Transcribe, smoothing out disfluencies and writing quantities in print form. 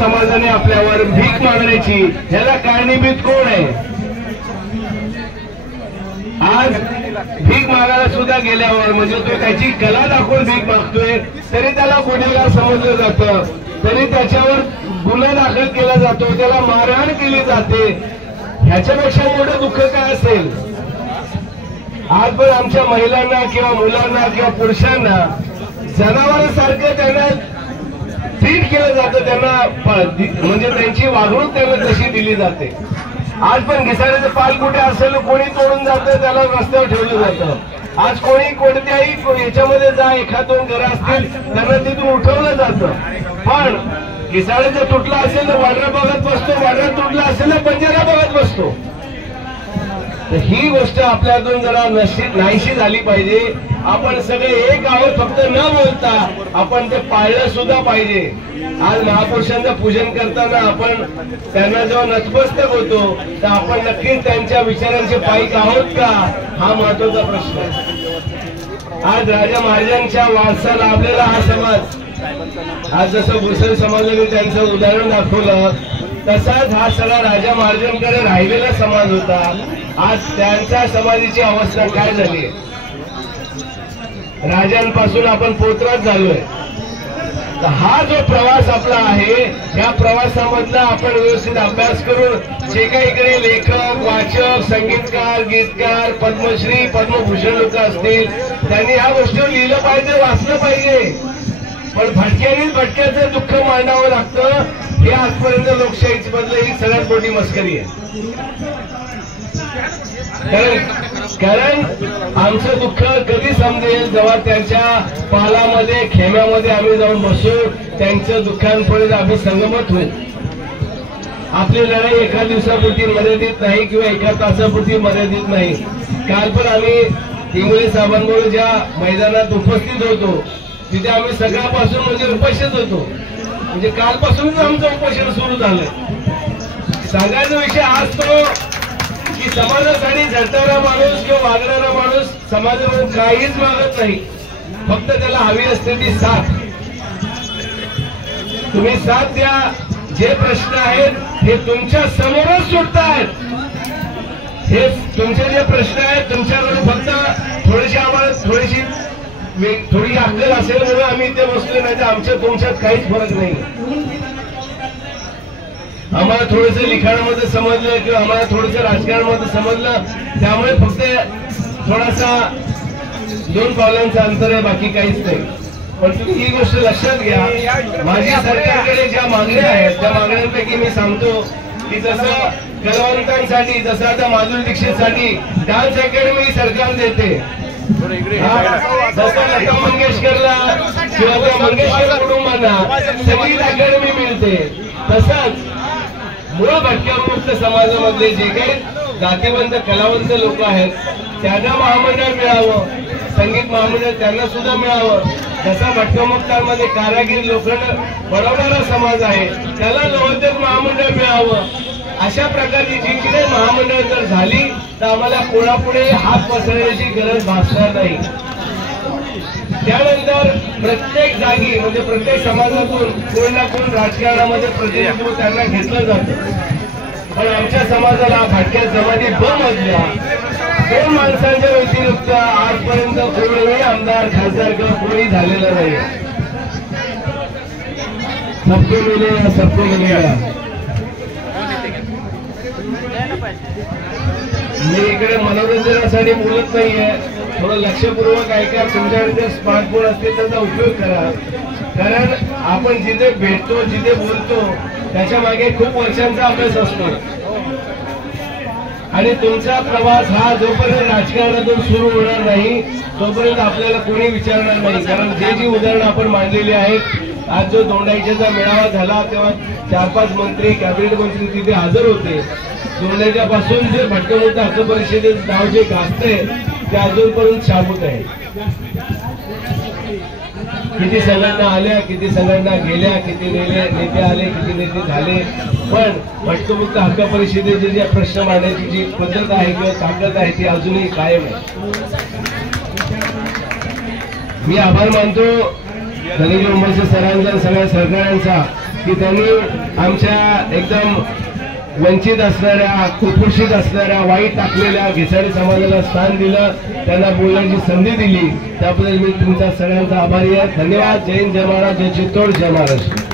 समाजाने आपल्यावर भीक मागण्याची याला कारणीभूत कोण आहे? आज भीक मागायला सुद्धा गेल्यावर म्हणजे तो त्याची कला दाखवून भीक मागतोय तरी त्याला गुन्हेगार समजलं जातं, तरी त्याच्यावर गुन्हा दाखल केला जातो, त्याला मारहाण केली जाते. ह्याच्यापेक्षा मोठं दुःख काय असेल? आज पण आमच्या महिलांना किंवा मुलांना किंवा पुरुषांना जनावरांसारखं त्यांना ट्रीट केलं जातं, त्यांना म्हणजे त्यांची वागणूक त्यांना तशी दिली जाते. आज पण घिसाऱ्याचं पाल कुठे असेल कोणी तोडून जातं, त्याला रस्त्यावर ठेवलं जातं. आज कोणी कोणत्याही याच्यामध्ये जा, एखाद दोन घरं असतील त्यांना तिथून उठवलं जातं. पण घिसाऱ्याचं तुटला असेल तर वाडरा बघत बसतो, वाडरा तुटला असेल तर पंजारा बघत बसतो. ही गोष्ट आपल्यातून जरा नाहीशी झाली पाहिजे. आपण सगळे एक आहोत, फक्त न बोलता आपण ते पाळलं सुद्धा पाहिजे. आज महापुरुषांचं पूजन करताना आपण त्यांना जेव्हा नतमस्तक होतो तर आपण नक्कीच त्यांच्या विचारांचे पायीक आहोत का, हा महत्वाचा प्रश्न आहे. आज राजा महाराजांच्या वारसा लाभलेला हा समाज, आज जसं भुसर समाजाने त्यांचं उदाहरण दाखवलं तसाच हा सगळा राजा महाराजांकडे राहिलेला समाज होता. आज त्यांच्या समाजाची अवस्था काय झाली? राजांपासून आपण पोतराज झालोय. तर हा जो प्रवास आपला आहे या प्रवासामधला आपण व्यवस्थित अभ्यास करून जे काही इकडे लेखक, वाचक, संगीतकार, गीतकार, पद्मश्री, पद्मभूषण लोक असतील त्यांनी ह्या गोष्टीवर लिहिलं पाहिजे, वाचलं पाहिजे. पण भटक्याचं दुःख मांडावं लागतं. हे आजपर्यंत लोकशाहीची बदल ही सगळ्यात मोठी मस्करी आहे. कारण आमचं दुःख कधी समजेल जेव्हा त्यांच्या पालामध्ये खेम्यामध्ये आम्ही जाऊन बसू, त्यांच्या दुःखांपुढे आम्ही संगमत होऊ. आपली लढाई एका दिवसापुरती मर्यादित नाही किंवा एका तासापुरती मर्यादित नाही. काल पण आम्ही इंगळे साहेबांमुळे ज्या मैदानात उपस्थित होतो तिथे आम्ही सकाळपासून म्हणजे उपोषित होतो. म्हणजे कालपासूनच आमचं उपोषण सुरू झालंय. सांगायचा विषय आज तो की समाजासाठी झटणारा माणूस किंवा वागणारा माणूस समाजामध्ये काहीच मागत नाही, फक्त त्याला हवी असते ती साथ. तुम्ही साथ द्या. जे प्रश्न आहेत हे तुमच्या समोरच सुटतायत. हे तुमचे जे प्रश्न आहेत तुमच्याकडून फक्त आम्हाला थोडी अक्कल असेल म्हणून आम्ही इथे बसलो, नाही तर आमच्या तुमच्यात काहीच फरक नाही. आम्हाला थोडंसं लिखाणामध्ये समजलं किंवा आम्हाला थोडंसं राजकारणामध्ये समजलं, त्यामुळे फक्त थोडासा 2 पावलांचं अंतर आहे, बाकी काहीच नाही. पण तुम्ही ही गोष्ट लक्षात घ्या. माझ्या सरकारकडे ज्या मागण्या आहेत त्या मागण्यांपैकी मी सांगतो की जसं कलावंतांसाठी, जसं आता माधुरी दीक्षितसाठी डान्स अकॅडमी सरकार देते, जसं लता मंगेशकरला किंवा मंगेशकर कुटुंबांना संगीत अकॅडमी मिळते, तसंच मूळ भटक्यामुक्त समाजामधले जे काही जातीवंत कलावंत लोक आहेत त्यांना महामंडळ मिळावं, संगीत महामंडळ त्यांना सुद्धा मिळावं. जसा भटक्यामुक्तांमध्ये कारागीर लोखंड बनवणारा समाज आहे त्याला लोहोद्योग महामंडळ मिळावं. अशा प्रकारची जी काही महामंडळ जर झाली तर आम्हाला कोणापुढे हात पसरण्याची गरज भासणार नाही. त्यानंतर प्रत्येक जागी म्हणजे प्रत्येक समाजातून कोण ना कोण राजकारणामध्ये प्रतिनिधित्व त्यांना घेतलं जातं. पण आमच्या समाजाला भटक्या जमाती बमधल्या 2 माणसांच्या व्यतिरिक्त आजपर्यंत कोणीही आमदार, खासदार किंवा कोणी झालेलं नाही. सबको मिलेगा, सबको मिलेगा. मी इकडे मनोरंजनासाठी बोलत नाहीये, थोडं लक्षपूर्वक ऐका. तुमच्याकडे जर स्मार्टफोन असतील त्याचा उपयोग करा. कारण आपण जिथे भेटतो, जिथे बोलतो त्याच्या मागे खूप वर्षांचा अभ्यास असतो. आणि तुमचा प्रवास हा जोपर्यंत राजकारणातून सुरू होणार नाही तोपर्यंत आपल्याला कोणी विचारणार नाही. कारण जी उदाहरणं आपण मांडलेली आहेत, आज जो दोंडाईचा मेळावा झाला तेव्हा 4-5 मंत्री, कॅबिनेट मंत्री तिथे हजर होते. दोंडाईच्या पासून जे भटक्यामुक्त हक्क परिषदेचं नाव जे गाजतंय ते अजूनपर्यंत शाबूत आहे. किती संघटना आल्या, किती संघटना गेल्या, किती नेते आले, किती नेते झाले, पण भटक्यामुक्त हक्क परिषदेचे जे प्रश्न मांडण्याची जी पद्धत आहे किंवा ताकद आहे ती अजूनही कायम आहे. मी आभार मानतो धनंजय उंबरसे सरांचा, सगळ्या सहकाऱ्यांचा की त्यांनी आमच्या एकदम वंचित असणाऱ्या, कुपोषित असणाऱ्या, वाईट टाकलेल्या घिसाडी समाजाला स्थान दिलं, त्यांना बोलण्याची संधी दिली, त्याबद्दल मी तुमच्या सगळ्यांचा आभारी आहे. धन्यवाद. जय हिंद, जय महाराज, जय चित्तोड, जय महाराष्ट्र.